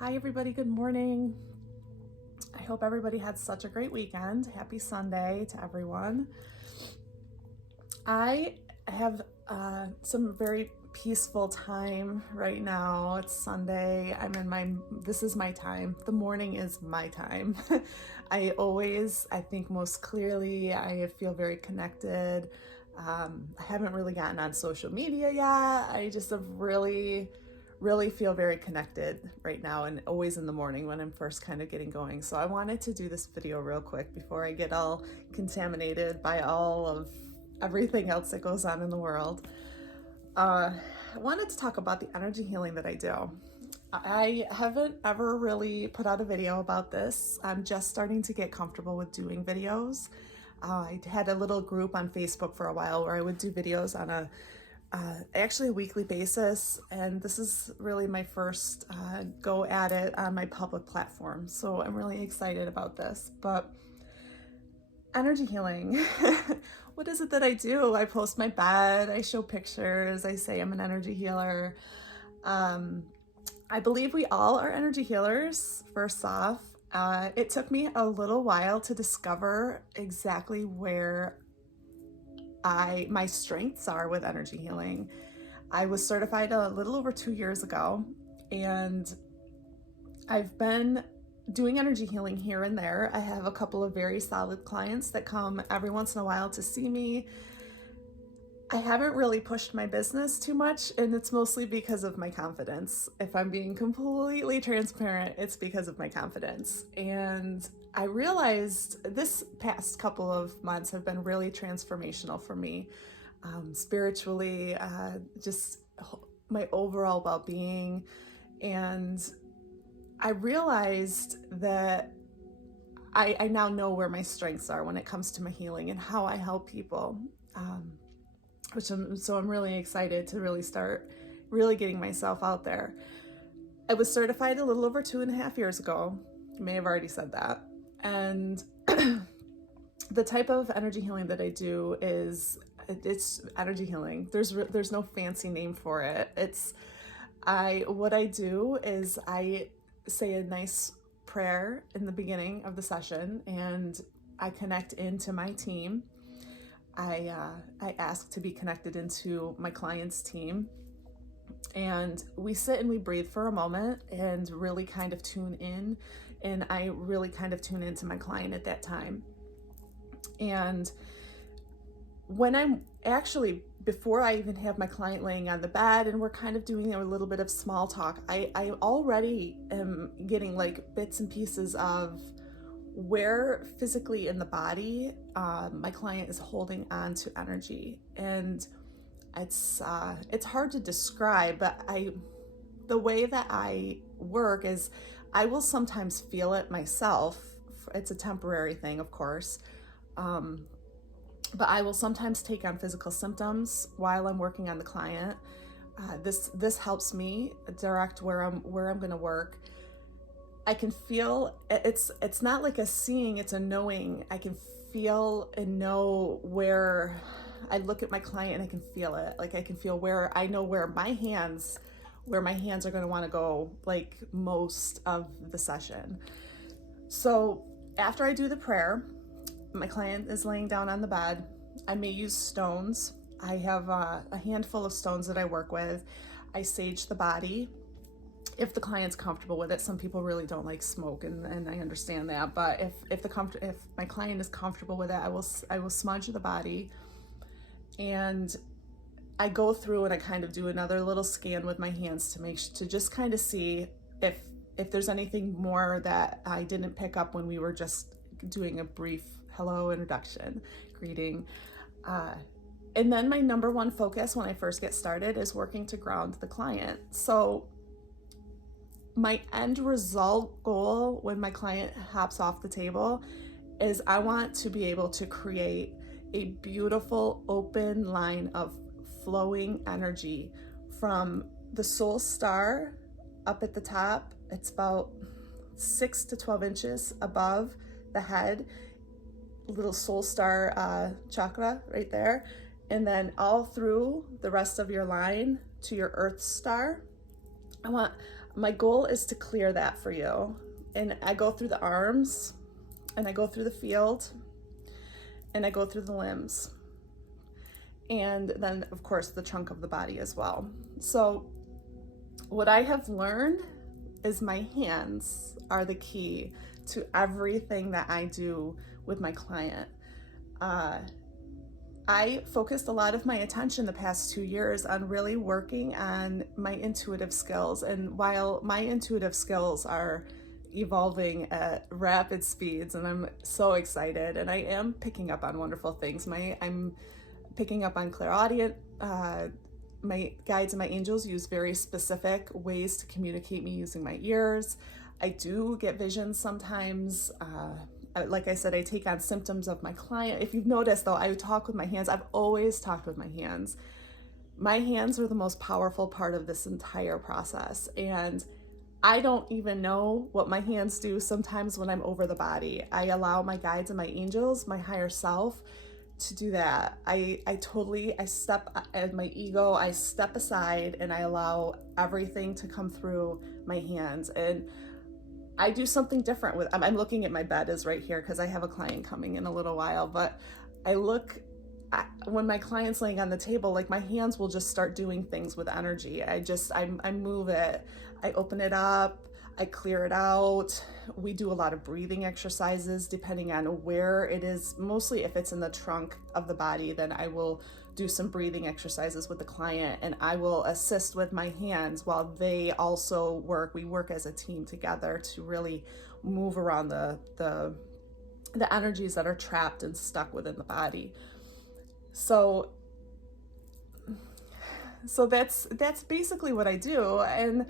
Hi everybody, good morning. I hope everybody had such a great weekend. Happy Sunday to everyone. I have some very peaceful time right now. It's Sunday. This is my time. The morning is my time. I think most clearly, I feel very connected. I haven't really gotten on social media yet. I just have really feel very connected right now, and always in the morning when I'm first kind of getting going. So I wanted to do this video real quick before I get all contaminated by all of everything else that goes on in the world. I wanted to talk about the energy healing that I do. I haven't ever really put out a video about this. I'm just starting to get comfortable with doing videos. I had a little group on Facebook for a while where I would do videos on actually a weekly basis, and this is really my first go at it on my public platform, so I'm really excited about this. But energy healing, what is it that I do? I post my bed, I show pictures, I say I'm an energy healer. I believe we all are energy healers, first off. It took me a little while to discover exactly where my strengths are with energy healing. I was certified a little over 2 years ago, and I've been doing energy healing here and there. I have a couple of very solid clients that come every once in a while to see me. I haven't really pushed my business too much, and it's mostly because of my confidence. If I'm being completely transparent, it's because of my confidence. And I realized this past couple of months have been really transformational for me, spiritually, just my overall well-being. And I realized that I now know where my strengths are when it comes to my healing and how I help people. So I'm really excited to really start getting myself out there. I was certified a little over 2.5 years ago. I may have already said that. And the type of energy healing that I do it's energy healing. There's no fancy name for it. What I do is I say a nice prayer in the beginning of the session, and I connect into my team. I ask to be connected into my client's team, and we sit and we breathe for a moment and really kind of tune in, and I really kind of tune into my client at that time. And when I'm actually, before I even have my client laying on the bed and we're kind of doing a little bit of small talk, I already am getting like bits and pieces of where physically in the body my client is holding on to energy. And it's hard to describe, but the way that I work is I will sometimes feel it myself. It's a temporary thing, of course, but I will sometimes take on physical symptoms while I'm working on the client. This helps me direct where I'm going to work. I can feel it's not like a seeing, it's a knowing. I can feel and know where I look at my client and I can feel it. Like I can feel where I know where my hands are going to want to go, like most of the session. So after I do the prayer, my client is laying down on the bed. I may use stones. I have a handful of stones that I work with. I sage the body if the client's comfortable with it. Some people really don't like smoke, and I understand that. But if my client is comfortable with it, I will smudge the body, and I go through and I kind of do another little scan with my hands to just kind of see if there's anything more that I didn't pick up when we were just doing a brief hello, introduction, greeting. And then my number one focus when I first get started is working to ground the client. So my end result goal when my client hops off the table is I want to be able to create a beautiful open line of flowing energy from the soul star up at the top. It's about 6 to 12 inches above the head, little soul star chakra right there, and then all through the rest of your line to your earth star. I want my goal is to clear that for you. And I go through the arms, and I go through the field, and I go through the limbs. And then, of course, the trunk of the body as well. So what I have learned is my hands are the key to everything that I do with my client. I focused a lot of my attention the past 2 years on really working on my intuitive skills. And while my intuitive skills are evolving at rapid speeds, and I'm so excited, and I am picking up on wonderful things. I'm picking up on clairaudient. My guides and my angels use very specific ways to communicate me using my ears. I do get visions sometimes. Like I said, I take on symptoms of my client. If you've noticed, though, I talk with my hands. I've always talked with my hands. My hands are the most powerful part of this entire process. And I don't even know what my hands do sometimes when I'm over the body. I allow my guides and my angels, my higher self, to do that. I step at my ego, I step aside, and I allow everything to come through my hands. And I do something different with, I'm looking at my bed is right here because I have a client coming in a little while, but when my client's laying on the table, like my hands will just start doing things with energy. I move it, I open it up, I clear it out. We do a lot of breathing exercises depending on where it is. Mostly if it's in the trunk of the body, then I will do some breathing exercises with the client, and I will assist with my hands while they also work. We work as a team together to really move around the energies that are trapped and stuck within the body. So that's basically what I do. And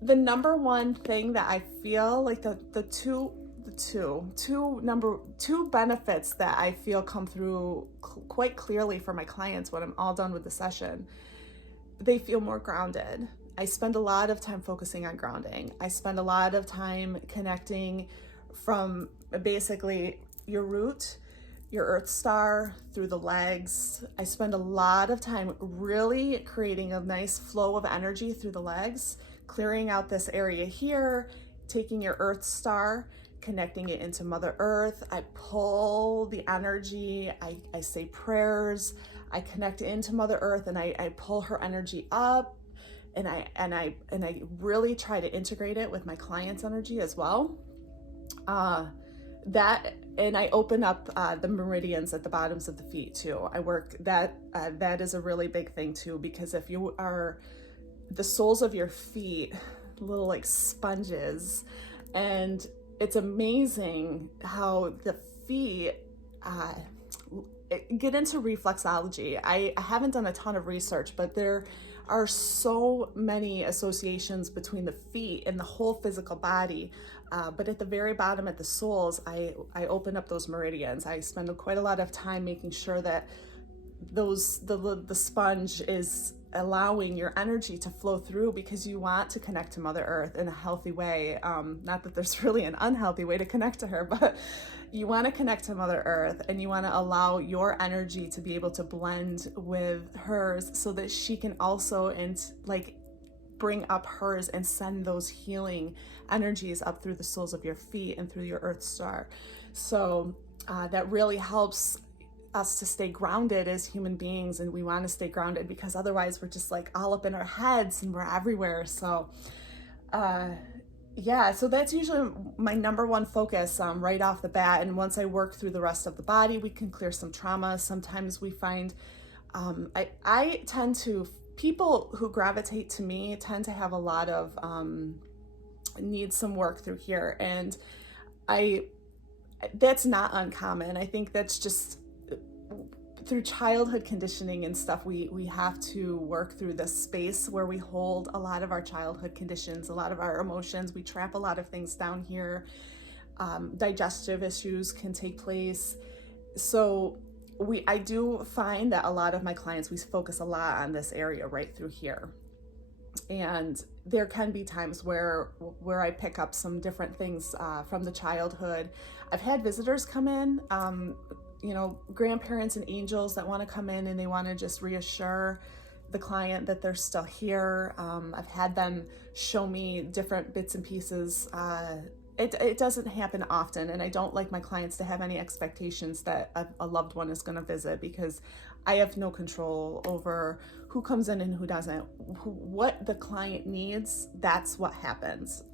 the number one thing that I feel like the two benefits that I feel come through quite clearly for my clients when I'm all done with the session, they feel more grounded. I spend a lot of time focusing on grounding. I spend a lot of time connecting from basically your root, your earth star, through the legs. I spend a lot of time really creating a nice flow of energy through the legs, clearing out this area here, taking your earth star, connecting it into Mother Earth. I pull the energy, I say prayers, I connect into Mother Earth, and I pull her energy up, and I really try to integrate it with my client's energy as well. And I open up the meridians at the bottoms of the feet too. I work that is a really big thing too, because if you are the soles of your feet, little like sponges, and it's amazing how the feet get into reflexology. I haven't done a ton of research, but there are so many associations between the feet and the whole physical body. But at the very bottom, at the soles, I open up those meridians. I spend quite a lot of time making sure that the sponge is allowing your energy to flow through, because you want to connect to Mother Earth in a healthy way. Not that there's really an unhealthy way to connect to her, but you want to connect to Mother Earth, and you want to allow your energy to be able to blend with hers, so that she can also bring up hers and send those healing energies up through the soles of your feet and through your earth star. So that really helps us to stay grounded as human beings, and we want to stay grounded because otherwise we're just like all up in our heads and we're everywhere. So so that's usually my number one focus right off the bat. And once I work through the rest of the body, we can clear some trauma. Sometimes we find I tend to, people who gravitate to me tend to have a lot of need some work through here, and that's not uncommon. I think that's just through childhood conditioning and stuff. We have to work through this space where we hold a lot of our childhood conditions, a lot of our emotions. We trap a lot of things down here. Digestive issues can take place. So I do find that a lot of my clients, we focus a lot on this area right through here. And there can be times where I pick up some different things from the childhood. I've had visitors come in, grandparents and angels that want to come in and they want to just reassure the client that they're still here. I've had them show me different bits and pieces. It doesn't happen often, and I don't like my clients to have any expectations that a loved one is going to visit, because I have no control over who comes in and who doesn't. What the client needs, that's what happens.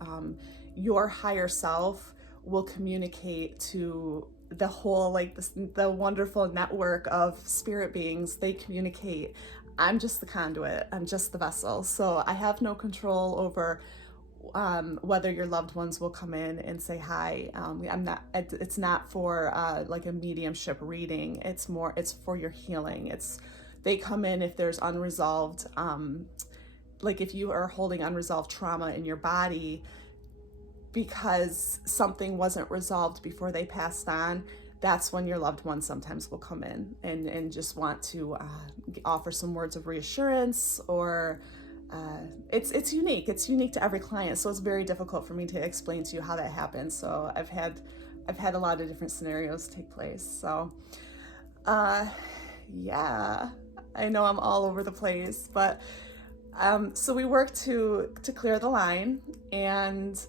Your higher self will communicate to the whole, like the wonderful network of spirit beings. They communicate. I'm just the conduit. I'm just the vessel. So I have no control over whether your loved ones will come in and say hi. It's not for like a mediumship reading. It's for your healing. They come in if there's unresolved, like if you are holding unresolved trauma in your body because something wasn't resolved before they passed on. That's when your loved ones sometimes will come in and just want to offer some words of reassurance, or it's unique. It's unique to every client, so it's very difficult for me to explain to you how that happens. So I've had a lot of different scenarios take place. So yeah, I know I'm all over the place, but so we work to clear the line and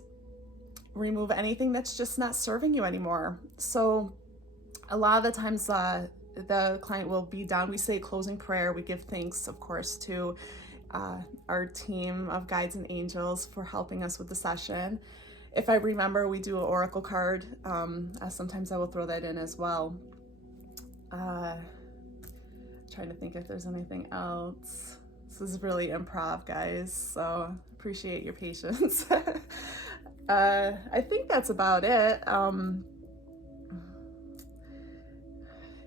remove anything that's just not serving you anymore. So a lot of the times the client will be done. We say closing prayer. We give thanks, of course, to our team of guides and angels for helping us with the session. If I remember, we do an oracle card. Sometimes I will throw that in as well. Trying to think if there's anything else. This is really improv, guys, so appreciate your patience. I think that's about it. I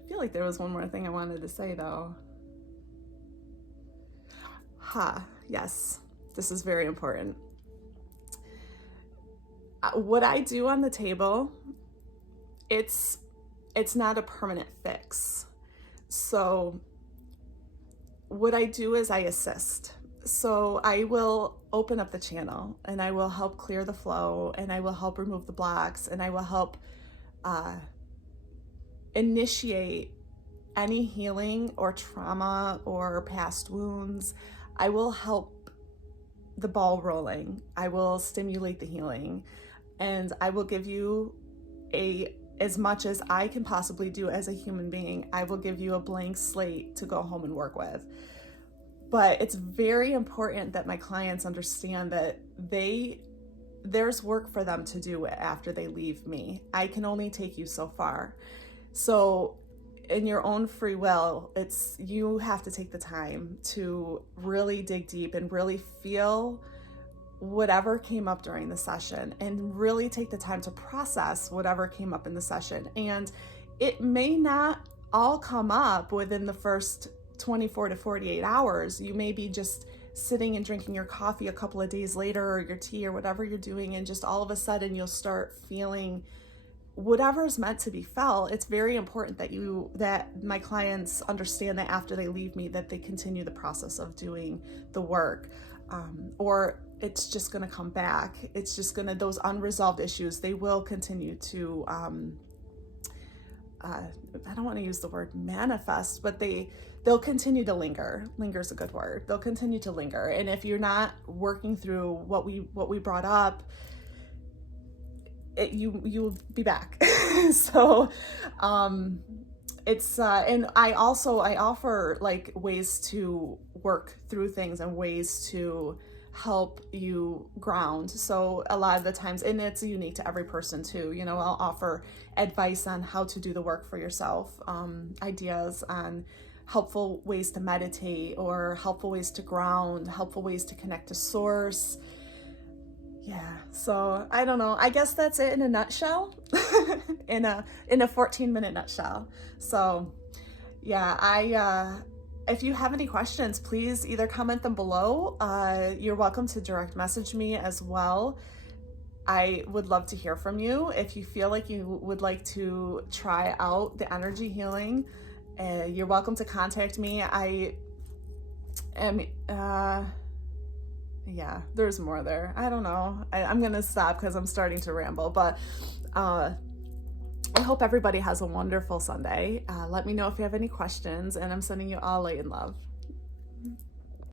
feel like there was one more thing I wanted to say, though. Yes, this is very important. What I do on the table, it's not a permanent fix. So what I do is I assist. So I will open up the channel and I will help clear the flow, and I will help remove the blocks, and I will help initiate any healing or trauma or past wounds. I will help the ball rolling. I will stimulate the healing, and I will give you as much as I can possibly do as a human being. I will give you a blank slate to go home and work with. But it's very important that my clients understand that there's work for them to do after they leave me. I can only take you so far. So in your own free will, you have to take the time to really dig deep and really feel whatever came up during the session, and really take the time to process whatever came up in the session. And it may not all come up within the first 24 to 48 hours. You may be just sitting and drinking your coffee a couple of days later, or your tea, or whatever you're doing, and just all of a sudden you'll start feeling whatever is meant to be felt. It's very important that my clients understand that after they leave me, that they continue the process of doing the work, or it's just going to come back. It's just going to, those unresolved issues, they will continue to, I don't want to use the word manifest, but they'll continue to linger. Linger is a good word. They'll continue to linger. And if you're not working through what we brought up, you'll be back. So it's and I offer like ways to work through things and ways to help you ground. So a lot of the times, and it's unique to every person too, I'll offer advice on how to do the work for yourself, ideas on helpful ways to meditate, or helpful ways to ground, helpful ways to connect to source. Yeah, so I don't know. I guess that's it in a nutshell, in a 14-minute nutshell. So yeah, if you have any questions, please either comment them below. You're welcome to direct message me as well. I would love to hear from you. If you feel like you would like to try out the energy healing, you're welcome to contact me. Yeah, there's more there. I don't know. I'm going to stop because I'm starting to ramble, but I hope everybody has a wonderful Sunday. Let me know if you have any questions, and I'm sending you all light and love.